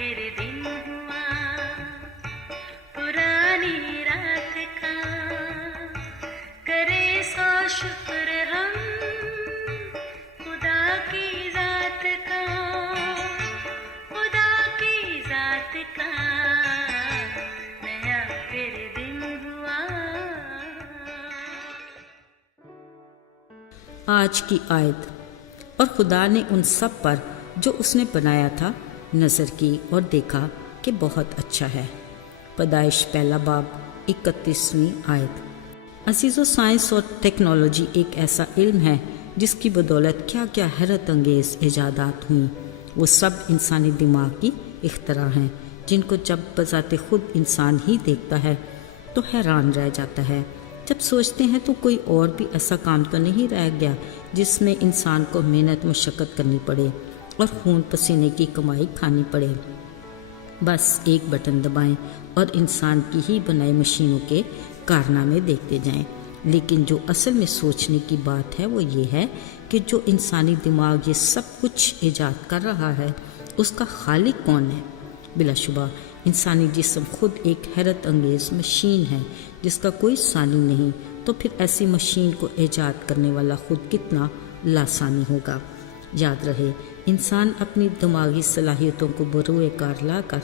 फिर दिन हुआ पुरानी रात का, करे सो शुक्र हम खुदा की जात का, खुदा की जात का, नया फिर दिन हुआ। आज की आयत। और खुदा ने उन सब पर जो उसने बनाया था नज़र की और देखा कि बहुत अच्छा है। पैदाइश पहला बाब 31वीं आयत। अजीज़ो, साइंस और टेक्नोलॉजी एक ऐसा इल्म है जिसकी बदौलत क्या क्या हैरत अंगेज़ ईजादात हुई। वो सब इंसानी दिमाग की इख्तरा हैं जिनको जब बज़ाते खुद इंसान ही देखता है तो हैरान रह जाता है। जब सोचते हैं तो कोई और भी ऐसा काम तो नहीं रह गया जिसमें इंसान को मेहनत मशक्क़त करनी पड़े और खून पसीने की कमाई खानी पड़े। बस एक बटन दबाएं और इंसान की ही बनाई मशीनों के कारनामे देखते जाएं। लेकिन जो असल में सोचने की बात है वो ये है कि जो इंसानी दिमाग ये सब कुछ ईजाद कर रहा है उसका खालिक कौन है। बिलाशुबा इंसानी जिस्म खुद एक हैरत अंगेज़ मशीन है जिसका कोई सानी नहीं, तो फिर ऐसी मशीन को ईजाद करने वाला खुद कितना लासानी होगा। याद रहे, इंसान अपनी दिमागी सलाहियतों को बरूए कार ला कर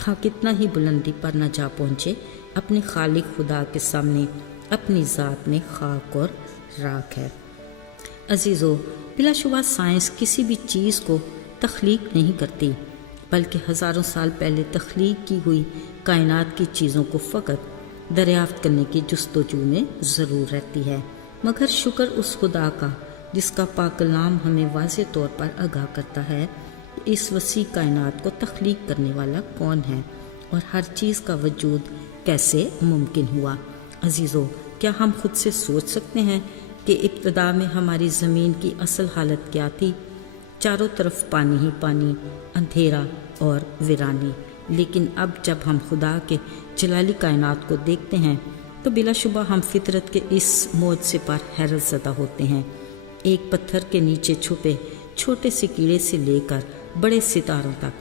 हाँ कितना ही बुलंदी पर न जा पहुँचे, अपने खालिक खुदा के सामने अपनी ज़ात में खाक और राख है। अजीज़ो, बिलाशुबा साइंस किसी भी चीज़ को तख्लीक नहीं करती, बल्कि हज़ारों साल पहले तख्लीक की हुई कायनात की चीज़ों को फ़कत दरियाफ्त करने की जुस्तजू में ज़रूर रहती है। मगर शुक्र उस खुदा का जिसका पाक कलाम हमें वाज़े तौर पर आगाह करता है इस वसी कायनात को तख्लीक करने वाला कौन है और हर चीज़ का वजूद कैसे मुमकिन हुआ। अजीज़ो, क्या हम खुद से सोच सकते हैं कि इब्तिदा में हमारी ज़मीन की असल हालत क्या थी? चारों तरफ पानी ही पानी, अंधेरा और वीरानी। लेकिन अब जब हम खुदा के जलाली कायनात को देखते हैं तो बिलाशुबा हम फितरत के इस मोज़े पर हैरत ज़दा होते हैं। एक पत्थर के नीचे छुपे छोटे से कीड़े से लेकर बड़े सितारों तक,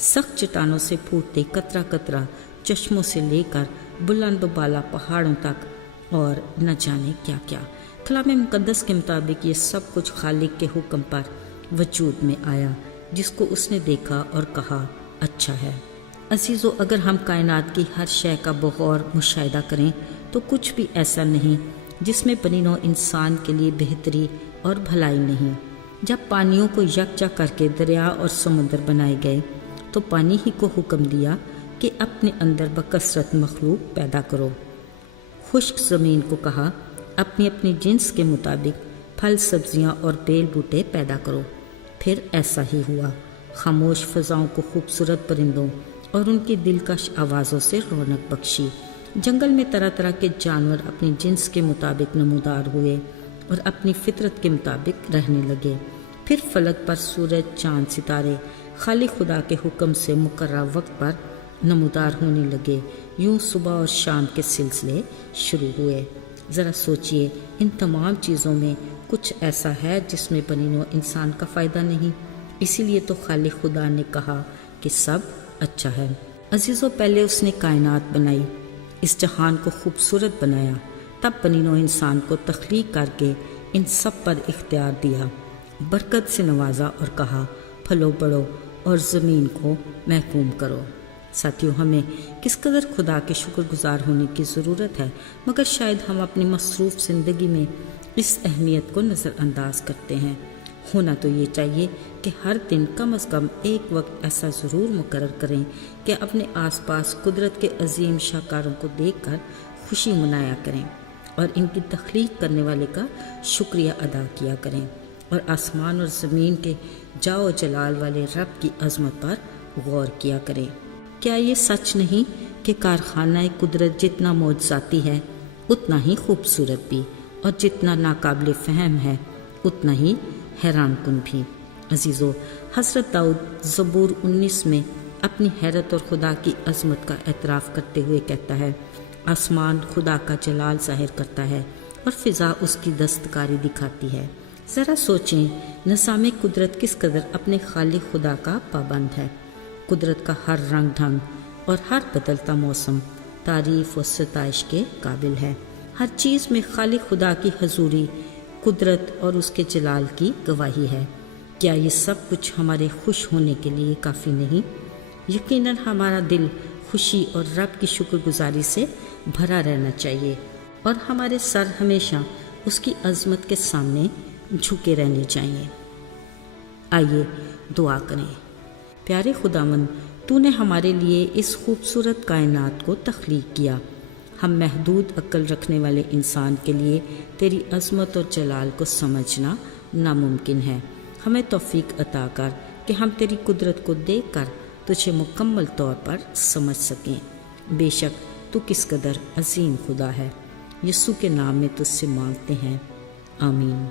सख्त चट्टानों से फूटते कतरा कतरा चश्मों से लेकर बुलंद बाला पहाड़ों तक और न जाने क्या क्या। कलाम मुक़द्दस के मुताबिक ये सब कुछ खालिक के हुक्म पर वजूद में आया जिसको उसने देखा और कहा अच्छा है। अजीज़ो, अगर हम कायनात की हर शय का बगौर मुशाहिदा करें तो कुछ भी ऐसा नहीं जिसमें बनी नौ इंसान के लिए बेहतरी और भलाई नहीं। जब पानियों को यकजा करके दरिया और समुद्र बनाए गए तो पानी ही को हुक्म दिया कि अपने अंदर बकसरत मखलूक पैदा करो। खुश्क ज़मीन को कहा अपनी अपनी जिन्स के मुताबिक फल सब्जियां और बेल बूटे पैदा करो। फिर ऐसा ही हुआ। खामोश फ़ज़ाओं को खूबसूरत परिंदों और उनकी दिलकश आवाज़ों से रौनक बख्शी। जंगल में तरह तरह के जानवर अपनी जिन्स के मुताबिक नमूदार हुए और अपनी फितरत के मुताबिक रहने लगे। फिर फलक पर सूरज, चाँद, सितारे खालिक खुदा के हुक्म से मुकर्रर वक्त पर नमूदार होने लगे। यूं सुबह और शाम के सिलसिले शुरू हुए। ज़रा सोचिए, इन तमाम चीज़ों में कुछ ऐसा है जिसमें बनीनो इंसान का फ़ायदा नहीं। इसीलिए तो खालिक खुदा ने कहा कि सब अच्छा है। अजीज़ों, पहले उसने कायनात बनाई, इस जहान को खूबसूरत बनाया, तब बनीनो इंसान को तख्लीक करके इन सब पर इख्तियार दिया, बरकत से नवाजा और कहा फलो बढ़ो और ज़मीन को महकूम करो। साथियों, हमें किस कदर खुदा के शुक्रगुजार होने की ज़रूरत है, मगर शायद हम अपनी मसरूफ़ ज़िंदगी में इस अहमियत को नज़रअंदाज करते हैं। होना तो ये चाहिए कि हर दिन कम अज़ कम एक वक्त ऐसा ज़रूर मुकर्रर करें कि अपने आसपास कुदरत के अजीम शाहकारों को देखकर खुशी मनाया करें और इनकी तख्लीक करने वाले का शुक्रिया अदा किया करें और आसमान और ज़मीन के जाओ जलाल वाले रब की अज़मत पर गौर किया करें। क्या ये सच नहीं कि कारखाना कुदरत जितना मौजज़ाती है उतना ही खूबसूरत भी, और जितना नाकाबिल फ़हम है उतना ही हैरान कुन भी। अजीज़ों, हज़रत दाऊद ज़बूर 19 में अपनी हैरत और खुदा की अज़मत का एतराफ़ करते हुए कहता है, आसमान खुदा का जलाल ज़ाहिर करता है और फ़िज़ा उसकी दस्तकारी दिखाती है। ज़रा सोचें, निज़ाम कुदरत किस कदर अपने खालिक खुदा का पाबंद है। قدرت کا ہر رنگ ڈھنگ اور ہر بدلتا موسم تعریف و ستائش کے قابل ہے۔ ہر چیز میں خالق خدا کی حضوری، قدرت اور اس کے جلال کی گواہی ہے۔ کیا یہ سب کچھ ہمارے خوش ہونے کے لیے کافی نہیں؟ یقیناً ہمارا دل خوشی اور رب کی شکر گزاری سے بھرا رہنا چاہیے، اور ہمارے سر ہمیشہ اس کی عظمت کے سامنے جھکے رہنے چاہیے۔ آئیے دعا کریں۔ پیارے خداوند، تو نے ہمارے لیے اس خوبصورت کائنات کو تخلیق کیا۔ ہم محدود عقل رکھنے والے انسان کے لیے تیری عظمت اور جلال کو سمجھنا ناممکن ہے۔ ہمیں توفیق عطا کر کہ ہم تیری قدرت کو دیکھ کر تجھے مکمل طور پر سمجھ سکیں۔ بے شک تو کس قدر عظیم خدا ہے۔ یسوع کے نام میں تجھ سے مانگتے ہیں، آمین۔